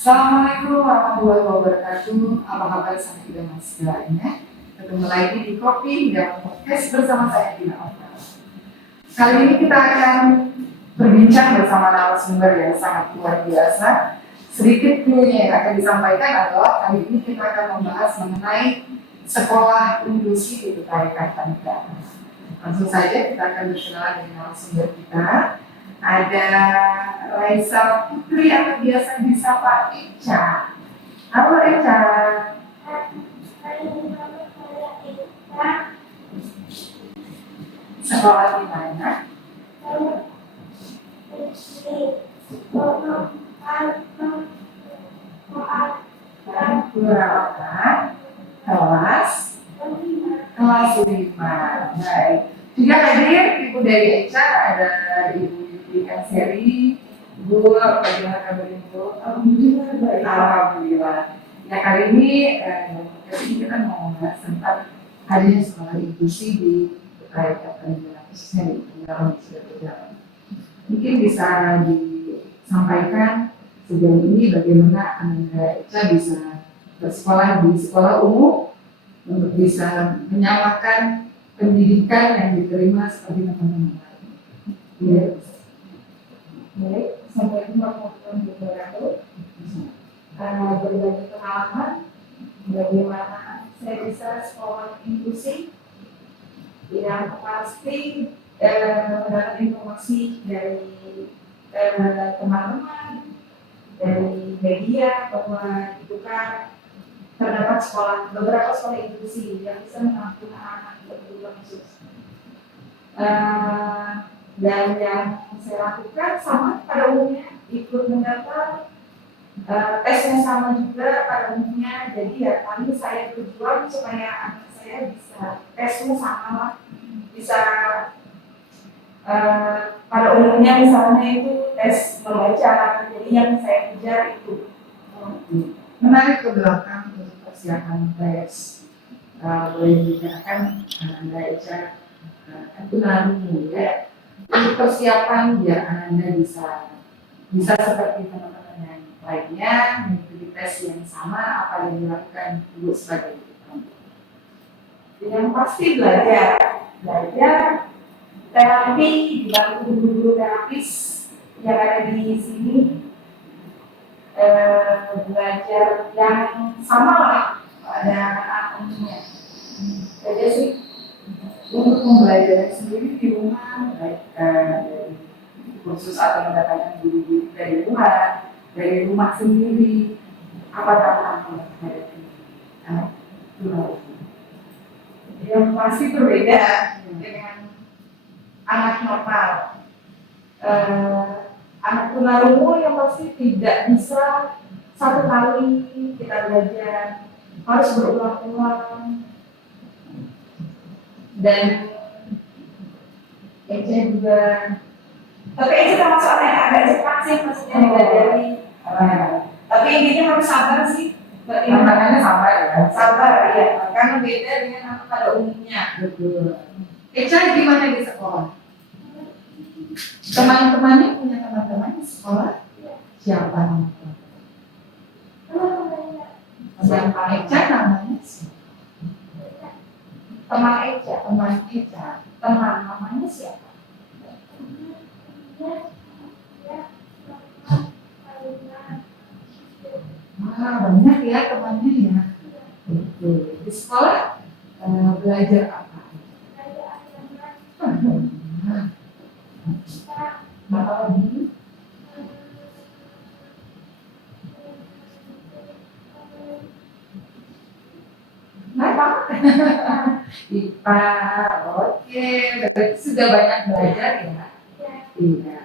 Assalamualaikum warahmatullahi wabarakatuh. Apa kabar sama kita mas segalanya? Ketemu lagi di Kopi dan Podcast bersama saya Tina Okta. Kali ini kita akan berbincang bersama narasumber yang sangat luar biasa. Sedikit clue-nya yang akan disampaikan adalah kali ini kita akan membahas mengenai sekolah inklusi di Keparikan Negara. Langsung saja kita akan berkenalan dengan narasumber kita. Ada Raisa Putri atau biasa disapa Eca. Halo Eca. Sekolah di mana? Berapa? Kelas 5. Baik. Juga hadir ibu dari Eca, ada ibu Yudhika Seri. Bu, bagaimana kabar ibu? Alhamdulillah baik. Alhamdulillah. Ya kali ini kita mau membahas tentang hadirnya sekolah inklusi di Keparikan Negara, khususnya di Negara sudah berjalan. Mungkin bisa disampaikan sejauh ini bagaimana Anda Eca bisa bersekolah di sekolah umum untuk bisa menyamakan pendidikan yang diterima seperti teman-teman lain. Ya. Baik, Assalamualaikum warahmatullahi wabarakatuh. Berbagi pengalaman bagaimana saya bisa sekolah inklusi yang pasti mendapat informasi dari teman-teman dari media bahwa itu kan terdapat beberapa sekolah inklusi yang bisa menampung anak-anak berkebutuhan khusus. Dan yang saya lakukan sama pada umumnya, ikut mendaftar, tesnya sama juga pada umumnya. Jadi ya kami saya berjuang supaya anak saya bisa tesnya sama lah, bisa pada umumnya misalnya itu tes membaca. Jadi yang saya kejar itu. Menarik ke belakang untuk persiapan tes. Boleh dikatakan Anda Eca itu nanti ya. Untuk persiapan biar Anda bisa seperti teman-teman yang lainnya mengikuti tes yang sama, apa yang dilakukan Ibu sebagai ibu? Yang pasti belajar terapi dibantu guru-guru terapis yang ada di sini, belajar yang sama lah pada anak-anaknya. Jadi sih Untuk pembelajaran sendiri di rumah, baik dari kursus atau mendapatkan guru-guru dari rumah sendiri, apa tantangan yang dihadapi anak tunarungu? yang pasti berbeda dengan anak normal. Anak tunarungu yang pasti tidak bisa satu kali kita belajar, harus berulang-ulang. Dan Ece juga, tapi Ece termasuk anak yang agak cepat sih, maksudnya dipelajari. Tapi intinya harus sabar sih. Tantangannya sama ya? Sabar ya, karena beda dengan anak pada umumnya. Betul. Eca gimana di sekolah? Teman-temannya punya teman-teman di sekolah? Siapa namanya? Siapa Eca namanya? Teman Eca, Teman namanya siapa? Banyak ya temannya ya. Betul. Di sekolah belajar apa? Apa lagi? Apa? IPA. Oke, berarti sudah banyak belajar ya. Iya.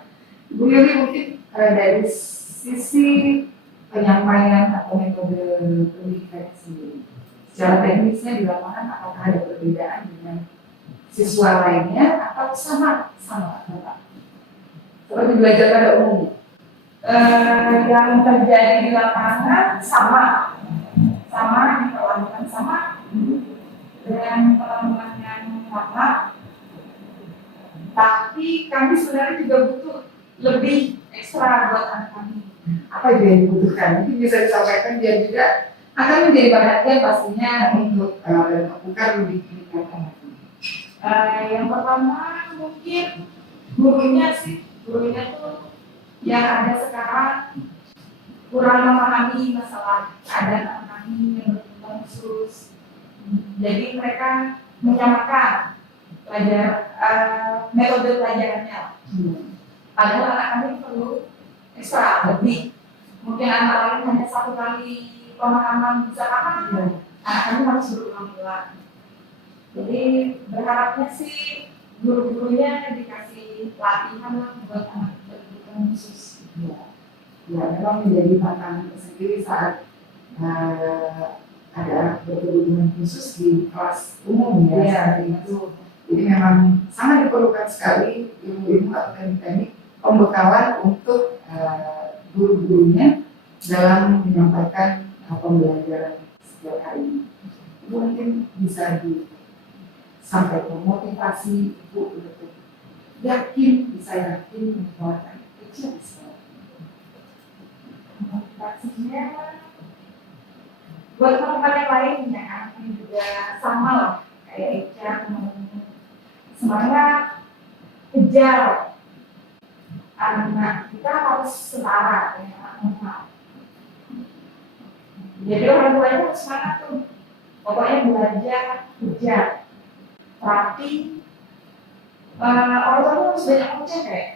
Bu Yuli mungkin dari sisi penyampaian atau metode pendidikan sendiri, secara teknisnya di lapangan apakah ada perbedaan dengan siswa lainnya atau sama Bapak? Seperti belajar pada umumnya? yang terjadi di lapangan sama diperlakukan sama dengan teman-teman yang lama, tapi kami sebenarnya juga butuh lebih ekstra buat anak kami. Apa apa itu yang dibutuhkan. Mungkin bisa disampaikan biar juga akan menjadi perhatian pastinya untuk dan membuka lebih meningkatkan lagi. Yang pertama mungkin gurunya sih, gurunya tuh yang ada sekarang kurang memahami masalah keadaan anak ini yang berkebutuhan khusus. Jadi mereka menyamakan metode pelajarannya. Padahal anak kami perlu ekstra lebih. Mungkin anak lain hanya 1 kali pemahaman bisa paham, anak kami harus berulang-ulang. Jadi berharapnya sih guru-gurunya dikasih pelatihan lah buat anak berkebutuhan khusus. Ya, memang menjadi tantangan tersendiri saat ada anak berkebutuhan khusus di kelas umum ya, seperti itu. Jadi memang sangat diperlukan sekali ilmu-ilmu atau teknik-teknik pembekalan untuk guru-gurunya dalam menyampaikan pembelajaran setiap hari. Itu mungkin bisa disampaikan motivasi ibu untuk bisa yakin mengeluarkan kecil di sekolah. Motivasinya buat teman-teman yang lain ya, yang juga sama lah kayak Eca, semangat kejar anak kita harus setara ya anak. Jadi orang tuanya harus semangat tuh, pokoknya belajar kejar tapi orang tuanya harus banyak ngecek kayak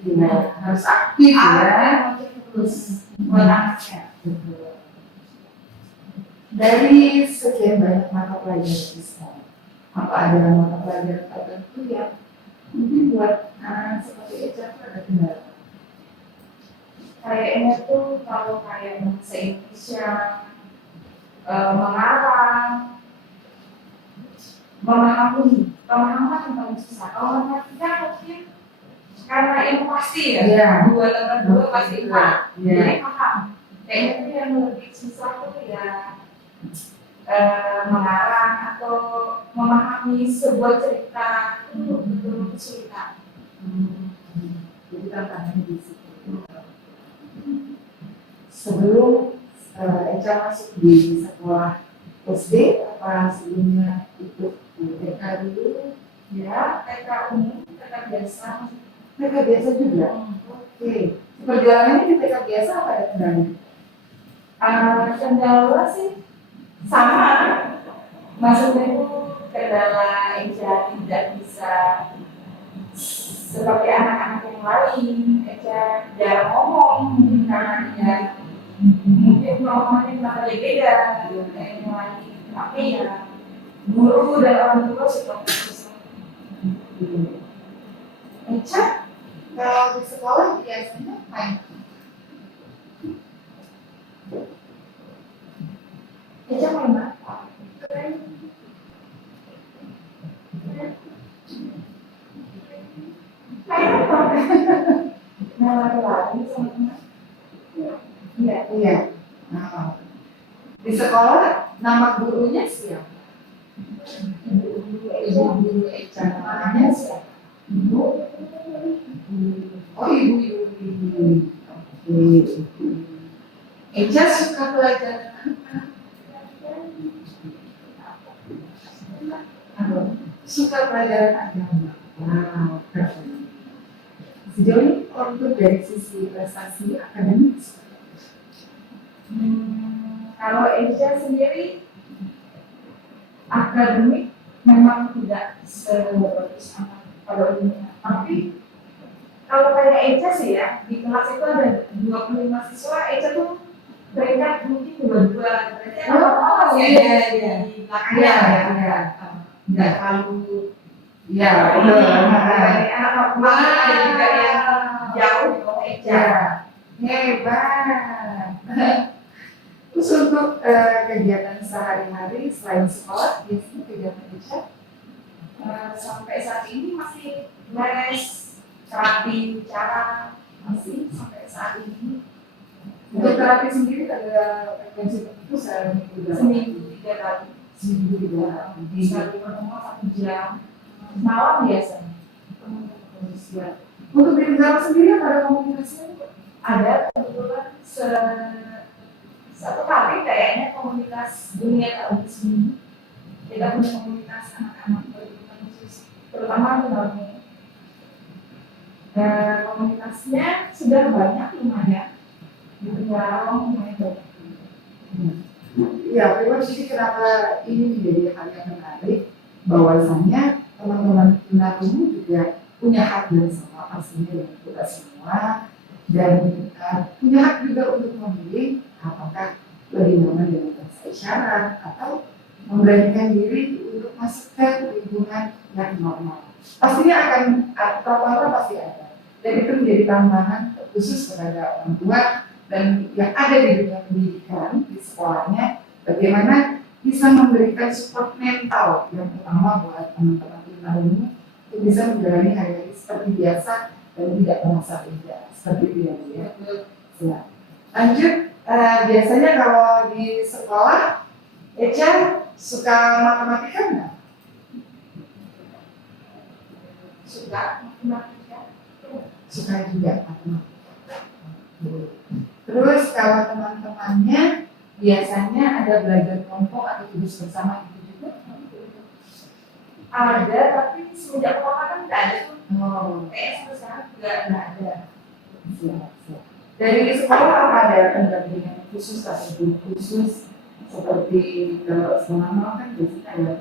Gitu ya, harus aktif ya. terus buat anaknya. Dari sekian banyak mata pelajaran di sekolah, apa ada mata pelajaran tertentu yang mungkin buat anak seperti Eca ada kendala? Kayaknya tuh kalau kayak bahasa Indonesia, mengarang, pemahaman yang paling susah. Kalau matematika mungkin karena ilmu pasti ya, Iya. 2 tambah 2 pasti 4. Iya. Jadi paham. Kayaknya tuh yang lebih susah tuh ya mengarang atau memahami sebuah cerita itu betul-betul kesulitan. Jadi tantangannya di situ. Sebelum Eca masuk di sekolah SD, apa sebelumnya ikut TK dulu? Ya, TK umum, TK biasa. TK biasa juga? Oke. Perjalanannya di TK biasa apa ada kendala? Kendala sih sama, maksudnya itu kendala Eca tidak bisa seperti anak-anak yang lain. Eca jarang ngomong mungkin karena dia mungkin ngomongnya kenapa dia beda kayak yang lain, tapi ya guru dan orang tua seperti itu. Eca Kalau di sekolah biasanya main. Eca main apa? Main apa? Main lari-lari sama teman. Iya. Nah, di sekolah nama gurunya siapa? Ibu guru Eca, namanya siapa? Ibu. Oh, ibu. Oke. Eca suka belajar apa? Suka pelajaran agama. Wow, keren. Sejauh ini untuk dari sisi prestasi akademik. Kalau Eca sendiri akademik memang tidak sebagus anak pada umumnya. Tapi kalau kayak Eca sih ya, di kelas itu ada 25 siswa, Eca tuh peringkat mungkin 22. Berarti apa sih ada di belakangnya ya. Nggak terlalu Ya, betul. betul. Anak ada juga yang jauh di bawah Eca. Hebat. Terus untuk kegiatan sehari-hari selain sekolah, biasanya kegiatan Eca Sampai saat ini masih les terapi bicara, masih sampai saat ini. untuk terapi sendiri ada frekuensi tertentu Seminggu 3 kali. Seminggu 3 kali. Sekali pertemuan 1 jam. Malam biasanya. Untuk di negara sendiri apa ada komunikasi? Ada kebetulan satu kali kayaknya komunitas dunia autis ini kita punya komunitas anak-anak berkebutuhan khusus terutama tunarungu. Komunitasnya sudah banyak lumayan di Penjarong lumayan banyak. Ya, memang jadi kenapa ini menjadi hal yang menarik bahwasanya teman-teman tunarungu juga punya hak yang sama pastinya dengan kita semua dan punya hak juga untuk memilih apakah lebih nyaman dengan bahasa isyarat atau memberanikan diri untuk masuk ke lingkungan yang normal. Pastinya akan protokol pasti ada dan itu menjadi tambahan khusus kepada orang tua dan yang ada di dunia pendidikan di sekolahnya bagaimana bisa memberikan support mental yang utama buat teman-teman tunarungu untuk bisa menjalani hari-hari seperti biasa dan tidak merasa beda seperti itu ya. Ya. Lanjut, biasanya kalau di sekolah Eca suka matematika nggak? Suka matematika. Suka juga matematika. Terus kalau teman-temannya biasanya ada belajar kelompok atau tugas bersama gitu juga? Ada, tapi semenjak corona kan nggak ada tuh. Kayaknya sampai sekarang juga nggak ada. siap. Dari sekolah apa ada pendampingan khusus atau guru khusus seperti kalau sekolah kan biasanya ada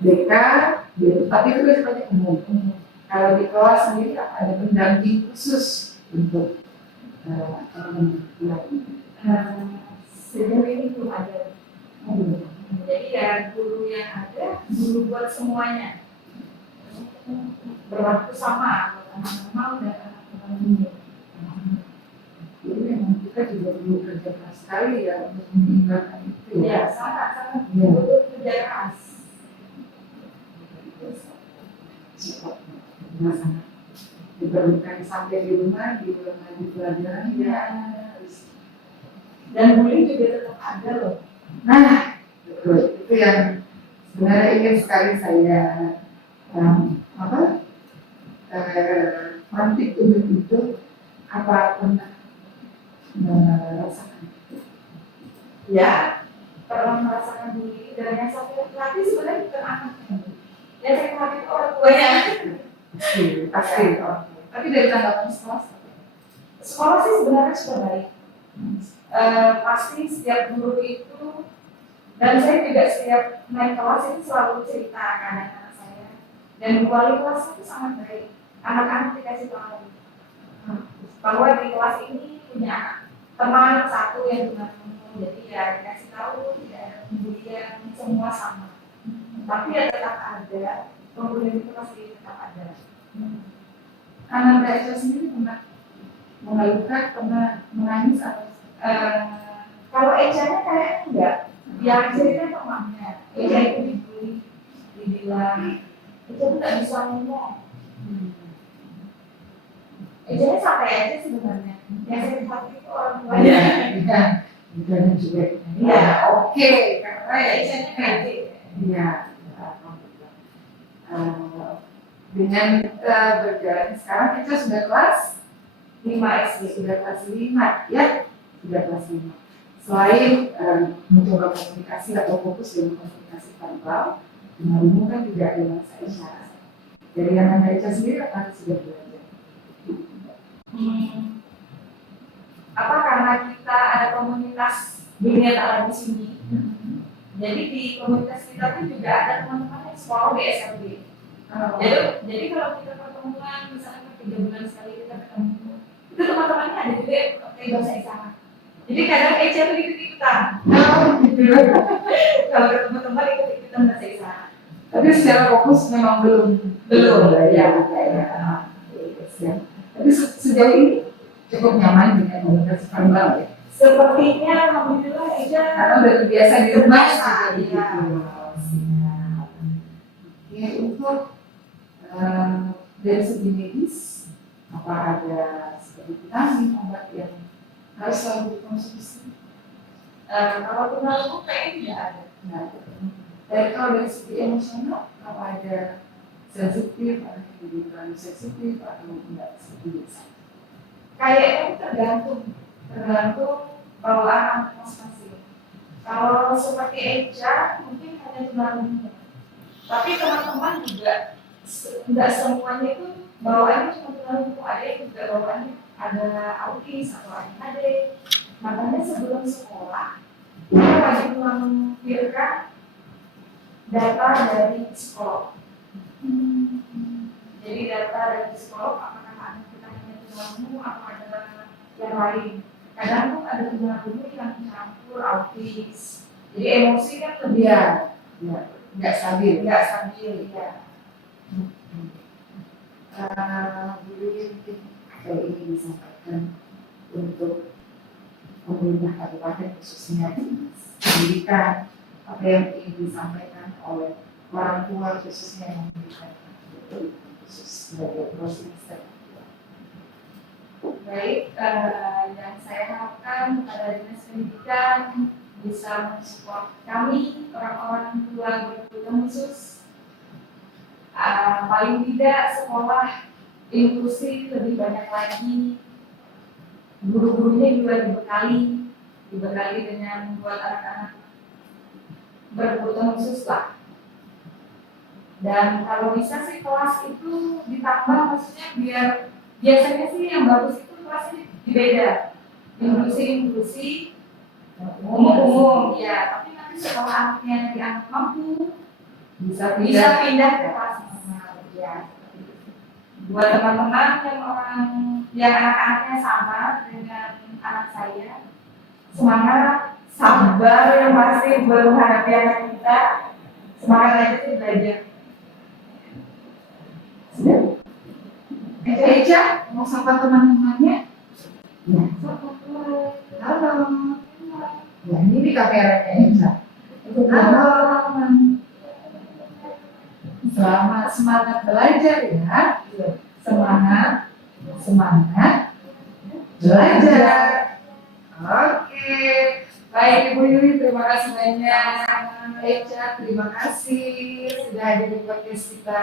BK, tapi itu biasanya umum. Kalau di kelas sendiri ada pendamping khusus untuk Sejauh ini belum ada. Jadi ya guru yang ada, guru buat semuanya. Berlaku sama buat anak normal dan anak umum. Jadi memang kita juga perlu kerja keras sekali ya untuk meningkatkan itu Ya, ya. sangat Ya. butuh kerja keras. Sangat diperlukan sampai di rumah di pelajaran ya. Dan bullying juga tetap ada loh. Nah, betul. Itu yang sebenarnya ingin sekali saya nanti untuk itu apa pernah merasakan? Ya, pernah merasakan bullying dan yang sakit hati sebenarnya bukan anaknya. Yang sakit hati itu orang tuanya. Pasti. Tapi dari tanggapan sekolah? Sekolah sih sebenarnya sudah baik. Pasti setiap guru itu dan saya juga setiap main kelas itu selalu cerita ke anak-anak saya dan wali kelas itu sangat baik. Anak-anak dikasih tahu bahwa di kelas ini punya teman satu yang tunarungu, jadi ya dikasih tahu tidak ada pembulian, semua sama. Tapi ya tetap ada pembulian itu pasti tetap ada. Anak Mbak Eca sendiri pernah mengeluhkan, pernah menangis atau kalau Ejanya kayaknya enggak. Yang cerita temannya, Eja itu dibully, dibilang Eja tuh nggak bisa ngomong. Ejanya santai aja sebenarnya. Yang sakit hati itu orang tuanya. Iya, dan juga. Iya, Oke, karena Ejanya kayak gitu. Iya. Dengan berjalan sekarang kita sudah kelas 5 SD, sudah kelas 5 ya, sudah kelas 5. Selain mencoba komunikasi atau fokus dengan komunikasi verbal, tunarungu kan juga ada bahasa isyarat. Dari yang Anda baca sendiri apa sudah belajar? Apa karena kita ada komunitas dunia tak di sini. Jadi di komunitas kita pun juga ada teman-teman yang sekolah di SLB. Jadi kalau kita pertemuan misalnya 3 bulan sekali kita ketemu, itu teman-temannya ada juga yang pakai bahasa isyarat. Jadi kadang Eca tuh ikut-ikutan. Kalau teman-teman ikut-ikutan bahasa isyarat. Tapi secara fokus memang belum ya. Tapi sejauh ini cukup nyaman dengan komunikasi verbal ya. Sepertinya alhamdulillah Eca Karena udah terbiasa di rumah. Iya. Oke, untuk dari segi medis, apa ada seperti vitamin, obat yang harus selalu dikonsumsi? kalau tunarungu kayaknya tidak ada. Nah, dari kalau dari segi emosional, apa ada sensitif, ada yang terlalu sensitif atau tidak seperti biasa? kayaknya tergantung bawaan anak masing-masing. Kalau seperti Eja mungkin hanya tulang, tapi teman-teman juga nggak semuanya itu bawaannya cuma tulang, ada yang juga bawaannya ada autis atau ADHD. Makanya sebelum sekolah kita wajib melampirkan data dari psikolog. Jadi data dari psikolog apakah anak kita hanya tulang atau ada yang lain. Kadang tuh ada tulang yang campur autis. Jadi emosi kan lebih nggak stabil. ya. Dulu mungkin saya ingin disampaikan untuk pemerintah kabupaten khususnya pendidikan, apa yang ingin disampaikan oleh orang tua khususnya yang memberikan khusus sebagai proses. Baik, yang saya harapkan kepada Dinas Pendidikan bisa mensupport kami orang-orang tua berkebutuhan khusus. Paling tidak sekolah inklusi lebih banyak lagi, guru-gurunya juga dibekali dengan buat anak-anak berkebutuhan khusus lah. Dan kalau bisa sih kelas itu ditambah, maksudnya biar biasanya sih yang bagus itu kelasnya beda, inklusi umum ya, tapi nanti setelah anaknya dianggap mampu bisa pindah ke kelas ya. Buat teman-teman yang anak-anaknya sama dengan anak saya, semangat, sabar yang masih baru hadapi anak kita, semangat aja sih belajar. Eja mau sapa teman-temannya? Ya. Halo. Ya, ini kameranya Eja. Halo. Selamat semangat belajar ya. Semangat belajar. Oke. Baik Ibu Yuli, terima kasih banyak. Eja, terima kasih sudah hadir di podcast kita.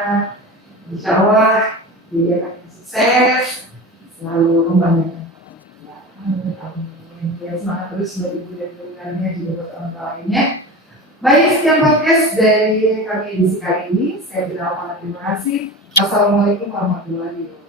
Insya Allah dia akan sukses, selalu membanggakan. Amin. Ya, semangat terus buat ibu dan keluarganya, juga buat orang tua lainnya. Baik, sekian podcast dari kami edisi kali ini. Saya Bila terima kasih. Wassalamualaikum warahmatullahi wabarakatuh.